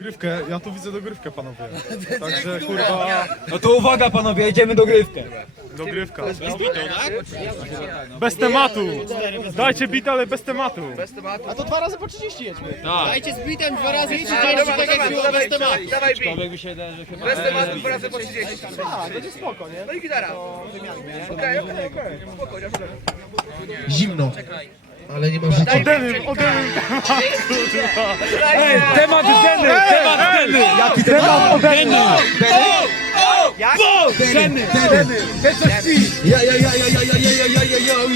Grywkę, ja tu widzę dogrywkę, panowie. Także kurwa, No to uwaga panowie, jedziemy dogrywkę. dogrywka. Bez tematu. Dajcie bit, ale bez tematu. A to 2 razy po 30 jedźmy. Dajcie z bitem 2 razy i tak jak było bez tematu. Dawaj bij. Człowiek mi się wydaje, że chyba... Bez tematu 2 razy po 30. Tak, będzie spoko, nie? No i gitara. Okej. Spoko, nie problem. Zimno, ale nie ma życia. Odenym. Temat Deny! Temat Deny! Jaki temat Deny? Deny!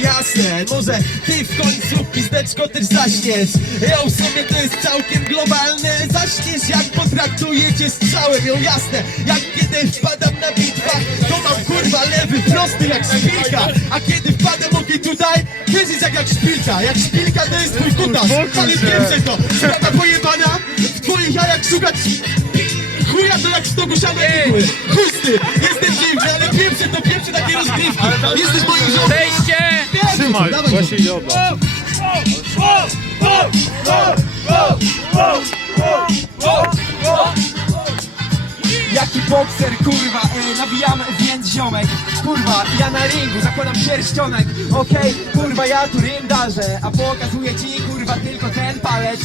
Jasne, może ty w końcu pizdeczko też zaśniesz. W sumie to jest całkiem globalne. Zaśniesz jak potraktuję cię strzałem, jasne. Jak kiedy wpadam na bitwach, to mam kurwa lewy prosty jak szpilka. A kiedy wpadam tutaj, wiedzieć jak szpilka. Jak szpilka to jest mój kutas. Ale pierwsze to, sprawa pojebana. W twoich jajach szukać chuja to jak 100 gusianek igły. Chusty, jestem dziwny, ale pierwsze takie rozgrywki. Jesteś moim żołnierzem. Zejście! Trzymaj, właśnie idzie od nas. Jaki bokser, kurwa, nabijam więc ziomek. Kurwa, ja na ringu zakładam pierścionek. Okej, kurwa, ja tu rym darzę, a pokazuję ci, kurwa, tylko ten palec.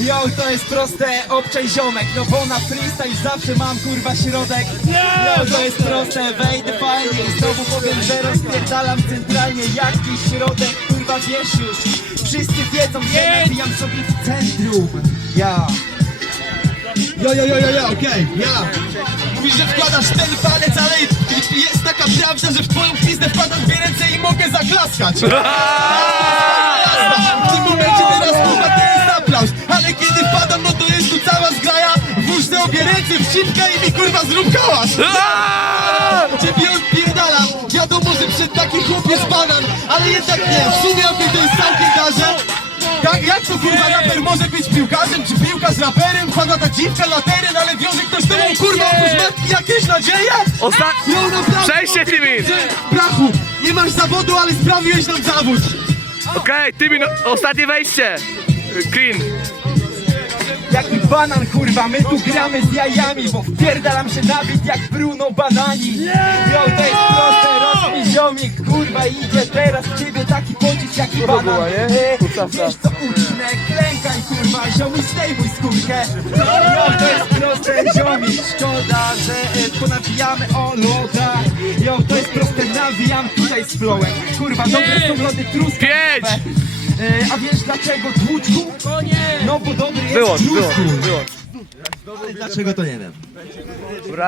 Yo, to jest proste, obczaj ziomek. No bo na freestyle zawsze mam, kurwa, środek. Yo, to jest proste, wejdę fajnie i znowu powiem, że rozpierdalam centralnie jakiś środek. Kurwa, wiesz już, wszyscy wiedzą, że nabijam sobie w centrum. Ja. Okej, ja. Mówisz, że wkładasz ten palec, ale jest taka prawda, że w twoją pizdę wkładam 2 ręce i mogę zaklaskać. W tym momencie teraz kurwa to jest aplauz, ale kiedy wpadam, no to jest tu cała zgraja. Włóż te obie ręce w cipkę i mi kurwa zrób hałas. Ciebie odpierdalam, wiadomo, że przed taki chłop jest banan, ale jednak nie, w sumie okej, to jest całkiem darze. Jak to kurwa raper może być piłkarzem, czy piłkarz raperem? Wpadła ta dziwka na teren, ale wiąże ktoś z tobą kurwa oprócz matki jakieś nadzieje? Przejście, Timin! Brachu, nie masz zawodu, ale sprawiłeś nam zawód. Okej, Timin, ostatnie wejście. Clean. Jaki banan, kurwa, my tu gramy z jajami, bo wpierdalam się na bit jak Bruno Banani. Yo, to jest proste, rozmij ziomik, kurwa, idzie teraz w ciebie taki pocisk jaki banan. Wiesz co, ucinek, klękaj, kurwa, ziomi, zdejmuj skórkę. Yo, to jest proste, ziomik, szkoda, że ponawijamy o lodach. Yo, to jest proste, nawijam tutaj z flowem. Kurwa, dobre są lody truskawkowe. A wiesz dlaczego, tłuczku? No bo dobry jest w brzuszku. Dlaczego to nie wiem.